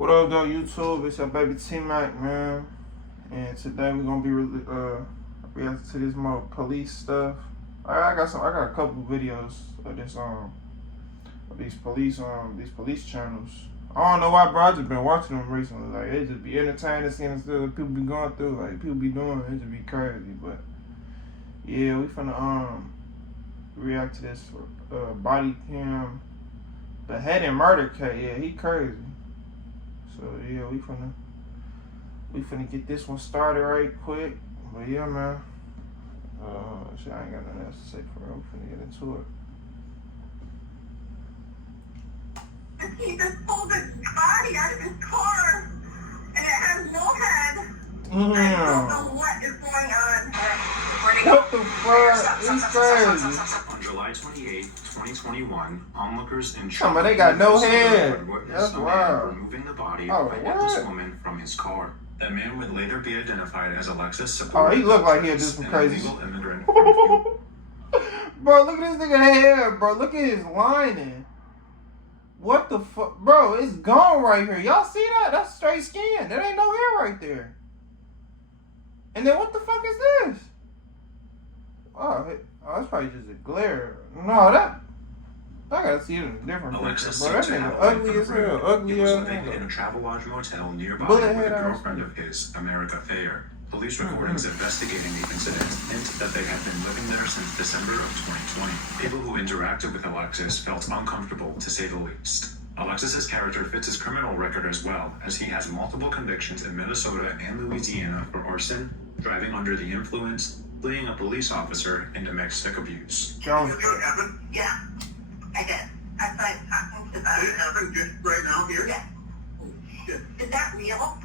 What up, though, YouTube? It's your baby T-Mac, man. And today we're gonna be reacting to this more police stuff. I got a couple videos of this these police channels. I don't know why, bro. I just been watching them recently. Like, it just be entertaining seeing the stuff people be going through. Like, people be doing it just be crazy. But yeah, we finna react to this body cam beheading murder case. Yeah, he crazy. So yeah, we finna get this one started right quick. But yeah, man. Shit, I ain't got nothing else to say for real. We finna get into it. He just pulled his body out of his car, and it has no head. Damn. I don't know what is going on. What the fuck? He's crazy. On July 28, 2021, onlookers in But they got no head. witnessed That's a man wild. removing the body Oh, of a headless what? woman from his car. That man would later be identified as Alexis Oh, he look like he'll do some an crazy illegal shit. immigrant. Bro, look at this nigga hair, bro. Look at his lining. What the fuck? Bro, it's gone right here. Y'all see that? That's straight skin. There ain't no hair right there. And then what the fuck is this? Oh, that's probably just a glare. No, I gotta see it in a different picture. Alexis Bro, that seemed to nigga have ugly life as for free. hell. Ugly He was as living in hell. a Travelodge motel nearby Bullet with head a ass girlfriend of his, America Thayer. Police recordings investigating the incident hint that they had been living there since December of 2020. People who interacted with Alexis felt uncomfortable, to say the least. Alexis's character fits his criminal record as well, as he has multiple convictions in Minnesota and Louisiana for arson, driving under the influence, fleeing a police officer, and domestic abuse. Jones. Did it happen? Yeah, I did. I thought talking to Did it happen just right now here? Yeah. Oh, shit. Is that real?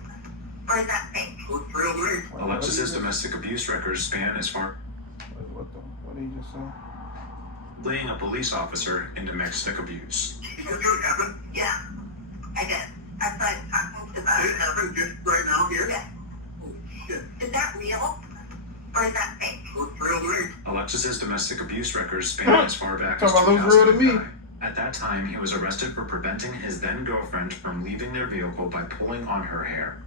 Or is that fake? Looks real to me. Alexis's domestic abuse records span as far What did he just say? fleeing a police officer and domestic abuse. Did it happen? Yeah, I did. I thought talking to Did it happen just right now here? Yeah. Oh, shit. Is that real? Or is that fake? Looks real to me. Alexis's domestic abuse records span as far back as Talking about looks real to me. 2009. At that time, he was arrested for preventing his then-girlfriend from leaving their vehicle by pulling on her hair.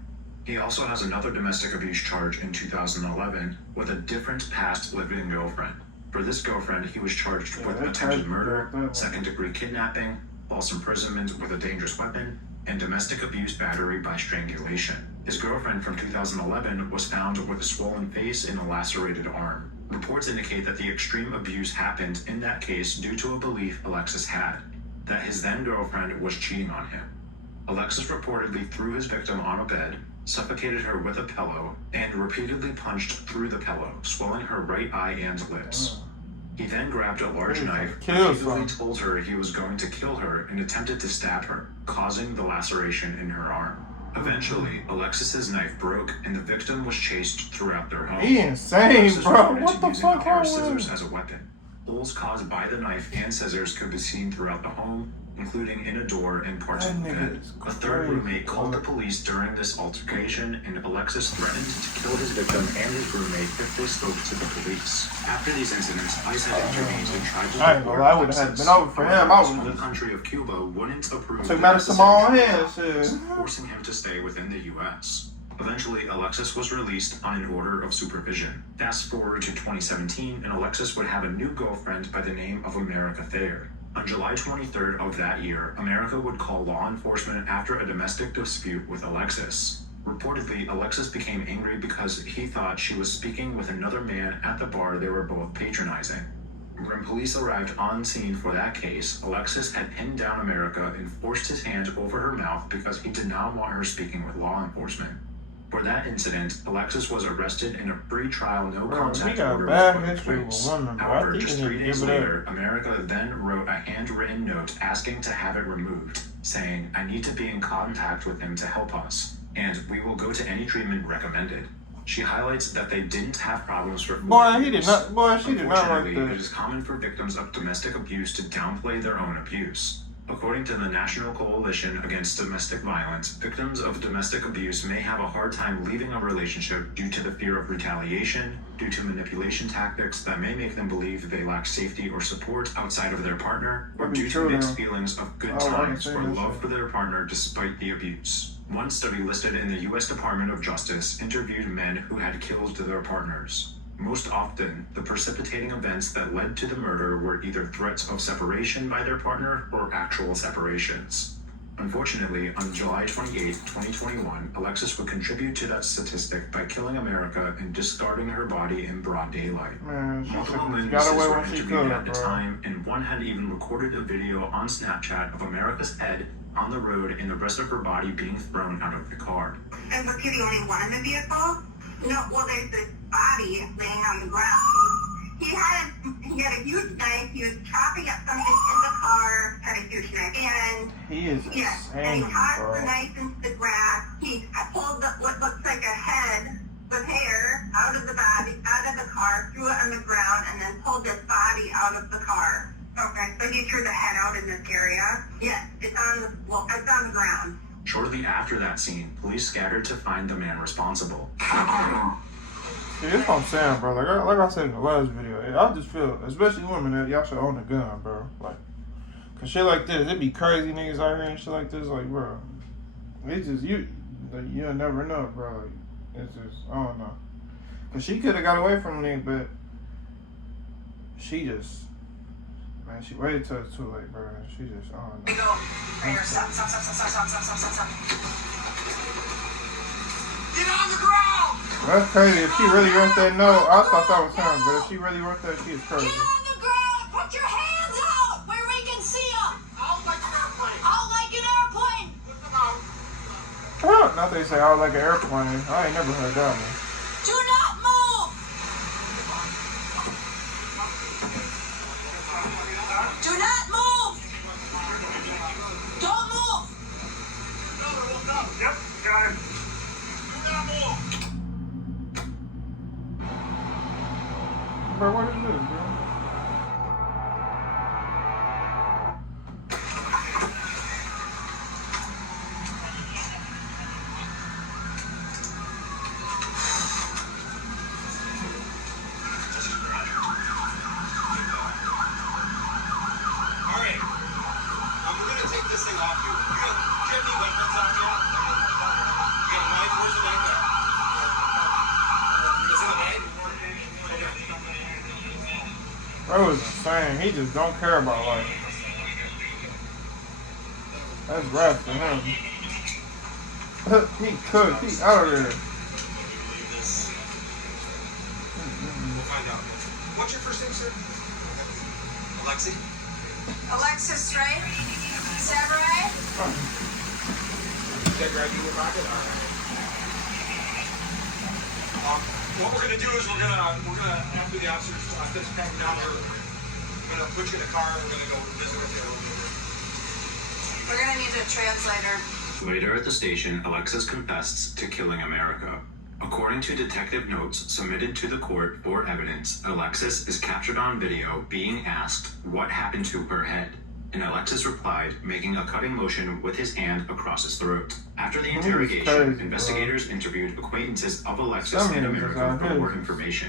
He also has another domestic abuse charge in 2011 with a different past living girlfriend. For this girlfriend, he was charged with that attempted crazy murder, about that one. second-degree kidnapping, false imprisonment with a dangerous weapon, and domestic abuse battery by strangulation. His girlfriend from 2011 was found with a swollen face and a lacerated arm. Reports indicate that the extreme abuse happened in that case due to a belief Alexis had, that his then-girlfriend was cheating on him. Alexis reportedly threw his victim on a bed, suffocated her with a pillow, and repeatedly punched through the pillow, swelling her right eye and lips. He then grabbed a large knife, Kill repeatedly some. told her he was going to kill her, and attempted to stab her, causing the laceration in her arm. Eventually, Alexis's knife broke, and the victim was chased throughout their home. He insane, Alexis bro. resorted What to the using fuck a pair wrong of with scissors him? as a weapon. Holes caused by the knife and scissors could be seen throughout the home, including in a door and parts That of the nigga bed. is A third crazy, roommate called the bro. police during this altercation, and Alexis threatened to kill his victim and his roommate if they spoke to the police. After these incidents, ICE had intervened and tried to I ain't gonna lie, I would've had Alexis. been over for him. I However, his would've home just country of Cuba wouldn't approve took the matters to my own hands. necessary Shit. forcing him to stay within the U.S. Eventually, Alexis was released on an order of supervision. Fast forward to 2017, and Alexis would have a new girlfriend by the name of America Thayer. On July 23rd of that year, America would call law enforcement after a domestic dispute with Alexis. Reportedly, Alexis became angry because he thought she was speaking with another man at the bar they were both patronizing. When police arrived on scene for that case, Alexis had pinned down America and forced his hand over her mouth because he did not want her speaking with law enforcement. For that incident, Alexis was arrested and a pre-trial Bro, he no-contact got order bad was put in history with place. women, bro. I However, think just he 3 need to days give it up. later, America then wrote a handwritten note asking to have it removed, saying, "I need to be in contact with him to help us, and we will go to any treatment recommended." She highlights that they didn't have problems with Boy, he did not. Boy, she did not like Unfortunately, it that. is common for victims of domestic abuse to downplay their own abuse. According to the National Coalition Against Domestic Violence, victims of domestic abuse may have a hard time leaving a relationship due to the fear of retaliation, due to manipulation tactics that may make them believe they lack safety or support outside of their partner, or due to mixed feelings of good times or love for their partner despite the abuse. One study listed in the U.S. Department of Justice interviewed men who had killed their partners. Most often, the precipitating events that led to the murder were either threats of separation by their partner or actual separations. Unfortunately, on July 28, 2021, Alexis would contribute to that statistic by killing America and discarding her body in broad daylight. Man, Multiple she got witnesses away were when she interviewed could, at the bro. time, and one had even recorded a video on Snapchat of America's head on the road and the rest of her body being thrown out of the car. And was he the only one in the vehicle? No, well, there's this body laying on the ground. He had a huge knife. He was chopping up something in the car, had a huge knife. And He is yes, and insane, he tossed bro. the knife into the grass. He pulled what looks like a head with hair out of the body, out of the car, threw it on the ground, and then pulled this body out of the car. Okay, so he threw the head out in this area. Yes, it's on the ground. Shortly after that scene, police scattered to find the man responsible. See, that's what I'm saying, bro. Like I said in the last video, I just feel, especially women, that y'all should own a gun, bro. Like, cause shit like this, it be crazy niggas out here and shit like this, like, bro. It's just you'll never know, bro. Like, it's just, I don't know. Cause she could have got away from me, but she just, man, she waited till it's too late, bro. She just, I don't know. We go. Right here, stop. Get on the ground! That's crazy. If she really wrote that note, I thought that was him, but if she really wrote that, she is crazy. Get on the ground! Put your hands out where we can see them! Out like an airplane! Out like an airplane! Put them out. Not they say out like an airplane. I ain't never heard that one. Do not move! Do not move! Don't move! Yep, got it. Do not move. Bro, what is this, bro? Alright. We're gonna take this thing off you. Do you have any weapons off you? You got a knife? Where's the knife at? Is it a knife? Bro is insane. He just don't care about life. That's rough for him. He cooked. He out of there. We'll find out. What's your first name, sir? Alexi? Alexis Stray? Samurai? Did I grab you in your pocket? Alright. What we're gonna do is we're gonna after the officers finish packing down here, we're gonna put you in the car and we're gonna go visit with you. We're gonna need a translator. Later at the station, Alexis confessed to killing America. According to detective notes submitted to the court for evidence, Alexis is captured on video being asked what happened to her head, and Alexis replied, making a cutting motion with his hand across his throat. After the interrogation, crazy, investigators interviewed acquaintances of Alexis Some and niggas America out for here more just- information.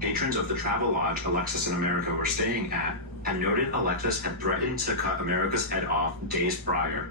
Patrons of the travel lodge Alexis and America were staying at had noted Alexis had threatened to cut America's head off days prior.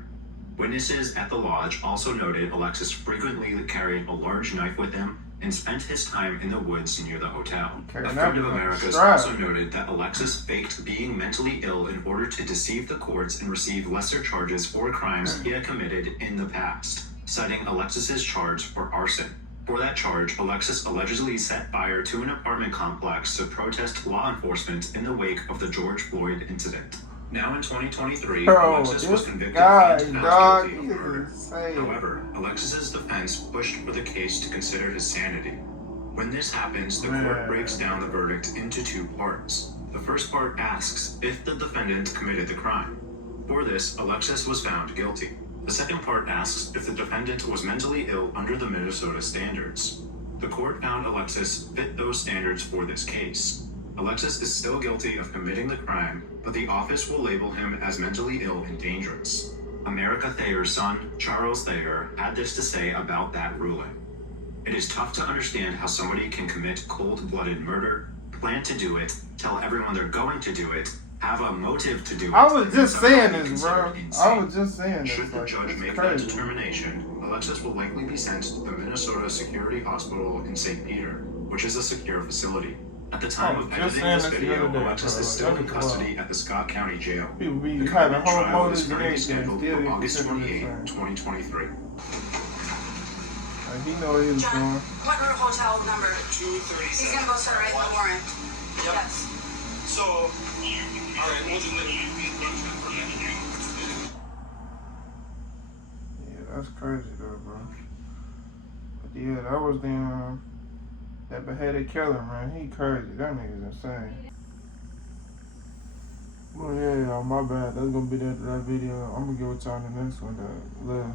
Witnesses at the lodge also noted Alexis frequently carried a large knife with him and spent his time in the woods near the hotel. Okay, A now friend we're of gonna America's try. also noted that Alexis faked being mentally ill in order to deceive the courts and receive lesser charges for crimes he had committed in the past, citing Alexis's charge for arson. For that charge, Alexis allegedly set fire to an apartment complex to protest law enforcement in the wake of the George Floyd incident. Now in 2023, Bro, Alexis was this convicted guy, and dog, found guilty he of is murder. insane. However, Alexis's defense pushed for the case to consider his sanity. When this happens, the court Man. breaks down the verdict into two parts. The first part asks if the defendant committed the crime. For this, Alexis was found guilty. The second part asks if the defendant was mentally ill under the Minnesota standards. The court found Alexis fit those standards for this case. Alexis is still guilty of committing the crime, but the office will label him as mentally ill and dangerous. America Thayer's son, Charles Thayer, had this to say about that ruling. It is tough to understand how somebody can commit cold-blooded murder, plan to do it, tell everyone they're going to do it, have a motive to do it. I was just and saying somehow be this, bro. considered insane. I was just saying this. Should the Like, judge it's make that crazy. determination, Alexis will likely be sent to the Minnesota Security Hospital in St. Peter, which is a secure facility. At the time I was of just editing saying this this the video, other day, Alexis bro. is still in That's custody at the Scott County Jail. People be The having government whole trial is motives and currently everything. scheduled Still for get August considered 28, insane. 2023. Like, he know what he was John, doing. what hotel number? 237. He's gonna go start writing the warrant. Yep. Yes. So, all right, we'll just leave. Yeah, that's crazy though, bro. But yeah, that was the that beheaded killer, man. He crazy. That nigga's insane. Well, yeah, y'all, my bad. That's gonna be that video. I'm gonna give it to y'all in the next one, though. Love.